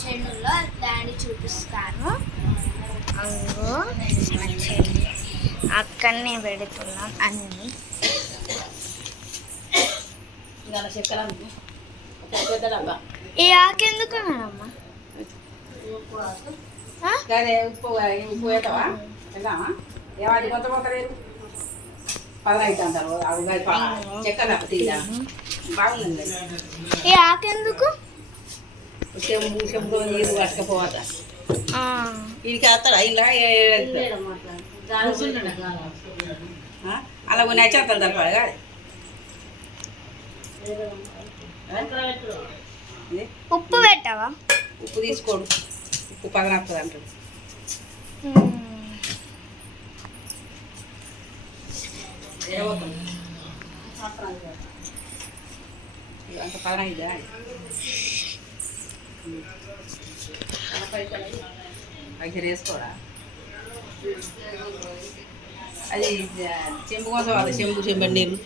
చెన్నులో దాన్ని చూపిస్తాను. అంగో అక్కడనే పెడుతున్నాం అన్నీ. ఈ ఆకెందుకు అమ్మా అదే ఉప్పు ఉప్పు వేస్తావా? వెళ్దామా ఏమాది లేదు బాగుంది ఈ ఆకెందుకు? చెంబు చెంబు నీరు పట్టుకపోవట వీడికి వస్తాడా ఇలా అలా కొన్ని వచ్చేస్తాను తరపాడు కాదు ఉప్పు పెట్టావా? ఉప్పు తీసుకోడు. ఉప్పు పదనస్తుంది అంటాడు. అంత పదనైదా పైసలు వేసుకోరా? అది చెంబు కోసం అది చెంబు చెంబు నీళ్ళు.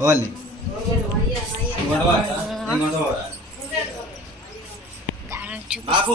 ఓన్లీ బాబు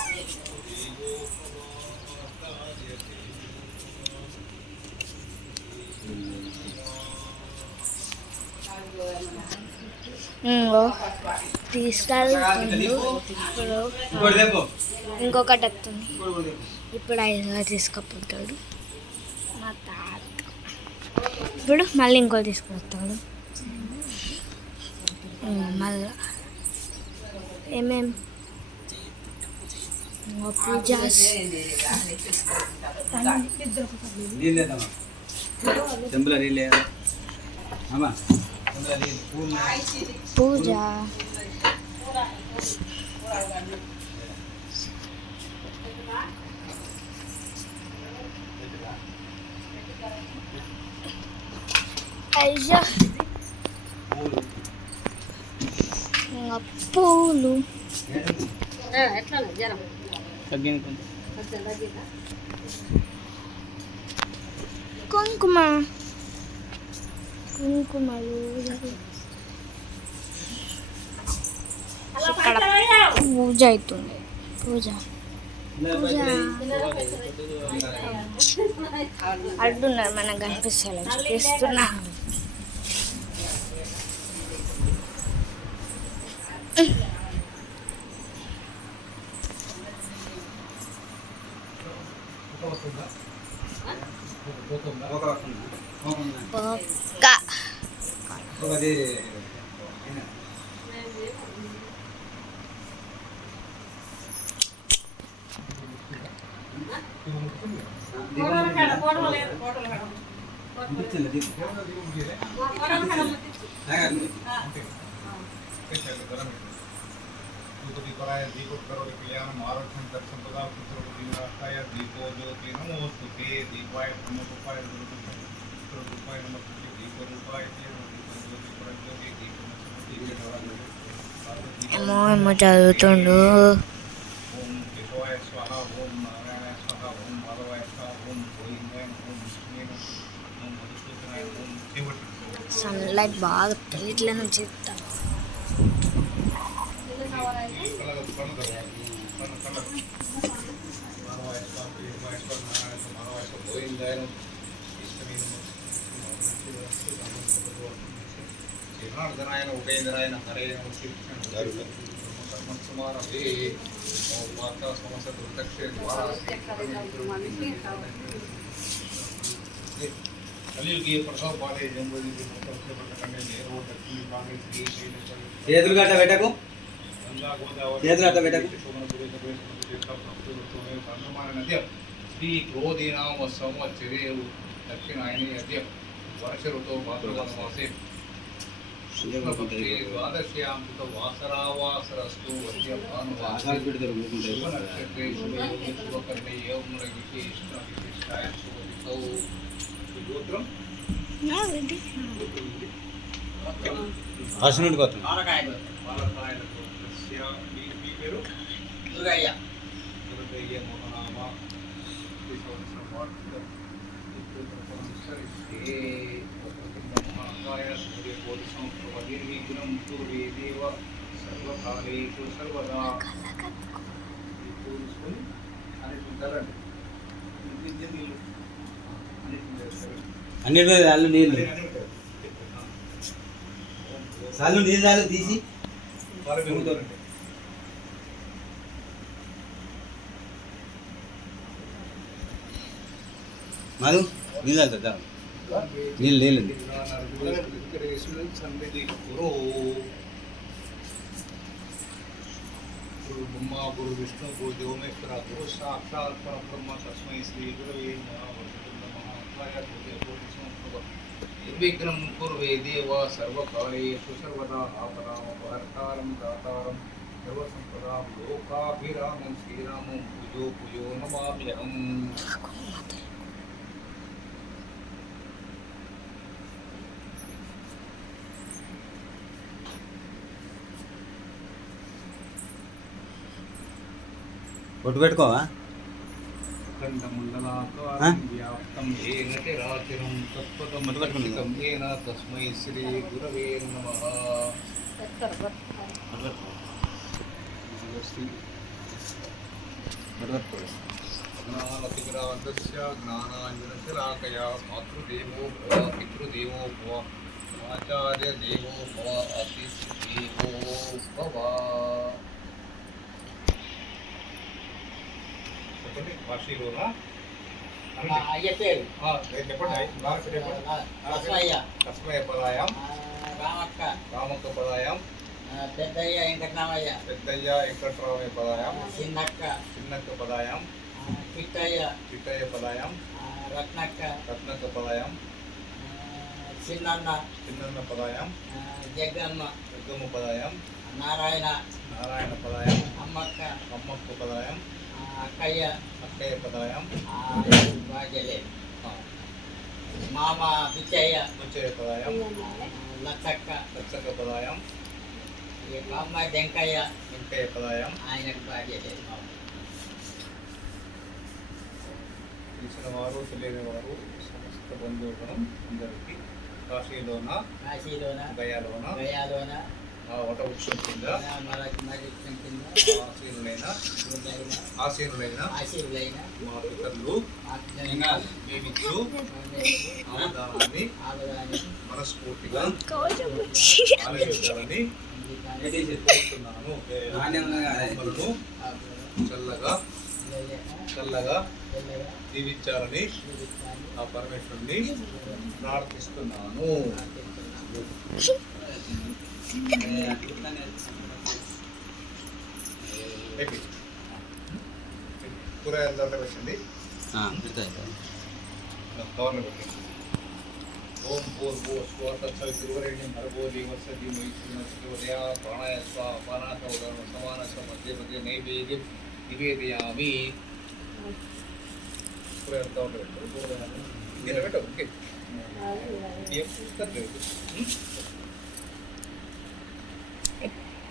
తీసుకెళ్తుండు ఇంకోటి ఇంకొకటి వస్తుంది. ఇంకోటి. ఇప్పుడు ఐదుగా తీసుకుపోతాడు. మా తాత. ఇప్పుడు మళ్ళీ ఇంకో తీసుకొస్తాడు మళ్ళా ఏమేం? పూజాస్. చెంబులో నీళ్ళు అమ్మా. చెంబులో నీళ్ళు పూలు పూజ అయ్యో పూలు ఇంకా పూలు ఎట్లా జ్వరం కుంకుమ కుంకుమలు ఇక్కడ పూజ అవుతుంది. పూజ. పూజ. అడ్డున్నారు మనకు కనిపిస్తలేదు చూపిస్తున్నా. పొక్క ಜ್ಯೋತಿ ಕೊರಾಯ ದೀಪೋತ್ಕರೋಡಿ ಪಿಳಿಯಾನ ಮಾರೋಕ್ಷಣ ದರ್ಶನದ ಪುತ್ರೋಡಿ ದೀನಾರ್ಥಾಯ ದೀಪೋ ಜ್ಯೋತಿನೋ ಸುಖೇ ದೀಪಾಯ ಬ್ರಹ್ಮೋಪಾಯ ದುರ್ಗುಣ డాక్టర్ రూపాయి ఏమో ఏమో చదువుతుండు. సన్లైట్ బాగా ఇట్లా నుంచి చెప్తా. పోయిందా జనార్దనాయన ఉపేంద్రాయన హరే వార్తా సమస్య దుర్దక్షే కలియుగి ప్రసవ శ్రీ చేతులు గట్ట పెట్టకు చేతులు పెట్టకు. శ్రీ క్రోధీనామ సంవత్సరే దక్షిణాయని అధ్యక్ష వర్ష ఋతో భాద్రపద వాసరావాసరస్తు వద్య ఆధార్ పెడతారు గోత్రం ఆశనుడికి పోతుంది మీ పేరు దుర్గయ్య మోహనామ సంవత్సరం వార్షిక సర్వకాలేషు సర్వదా చూసుకొని అనుకుంటారండి ఇంటి నీళ్ళు. అనుకుంటారు అన్నిటి వాళ్ళు నీళ్ళు చాలు నీళ్ళు చాలు తీసి వాళ్ళు పెరుగుతారండి మధు. నీళ్ళు చాలు నీళ్ళు నీళ్ళు సన్నిధి గురు గురు బ్రహ్మ గురు విష్ణు గురు దేవమేశ్వర గురు సాక్షాత్ పరబ్రహ్మ తస్మై శ్రీ గురవే నిర్విఘ్నం కుర్వే దేవ సర్వకాలేషు సర్వదా ఆపదామపహర్తారం దాతారం సర్వసంపదాం లోకాభిరామం శ్రీరామం పూజో పూజో నమామ్యహం కొట్టు పెట్టుకోవా ఖండమండలాకారం వ్యాప్తం ఏన చరాచరం తత్పదం పట్టుకోండి. దర్శితం ఏన తస్మై శ్రీ చెప్పండి అయ్య పేరు. కస్మయ పదాయం. రామక్క. రామక్క పదాయం. పెద్దయ్య వెంకటరామయ్య. పెద్దయ్య వెంకట్రామయ్య పదాయం. చిన్నక్క. చిన్నక్క పదాయం. చిట్టయ్య. చిట్టయ్య పదాయం. రత్నక్క. రత్నక్క పదాయం. చిన్నన్న. చిన్నన్న పదాయం. జగ్గమ్మ. దుర్గమ్మ పదాయం. నారాయణ. నారాయణ పదాయం. అమ్మక్క. అమ్మక్క పదాయం. అక్కయ్య అక్కయ్య పదాయం ఆ, మామ పిచ్చయ్య తుచ్చయ్య పదాయం లచ్చక్క లచ్చక్క పదాయం బామ్మ వెంకయ్య వెంకయ్య పదాయం ఆయనకు భాగ్యలేదు తెలిసిన వారు తెలియని వారు సమస్త బంధువులను అందరికీ కాశీలోన కాశీలోన గయాలోన గయాలోన ఆ వటవృక్షం కింద ఆశీనులైన మా పితరులు ఆజ్ఞ మేమిచ్చు మనస్ఫూర్తిగా ఆలోచించాలని కోరుతున్నాను చల్లగా చల్లగా దీవించాలని ఆ పరమేశ్వరుని ప్రార్థిస్తున్నాను. కూరగాయల దండ పెట్టండి కవర్లో పెట్టండి ఓం భూర్ భూ స్వ తత్సవితుర్వరేణ్యం భర్గో దేవస్య ధీమహి శ్రీమస్యోదయా ప్రాణాయ స్వ అపానాత ఉదాహరణ సమాన స్వ మధ్య మధ్య నైవేద్యం నివేదయామి. కూరగాయల ఓకే. ఏం కర్రీ ఉం?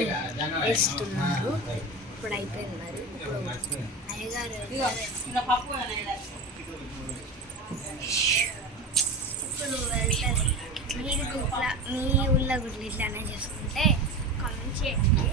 ఏమేమి వేస్తున్నారు. ఇప్పుడు అయిపోయింది మరి ఇప్పుడు అయ్యగారు ఇప్పుడు వెళ్తారు. మీరు గుట్ల మీ ఊళ్ళో గుడ్లు ఇట్లానే చేసుకుంటే కామెంట్ చేయండి.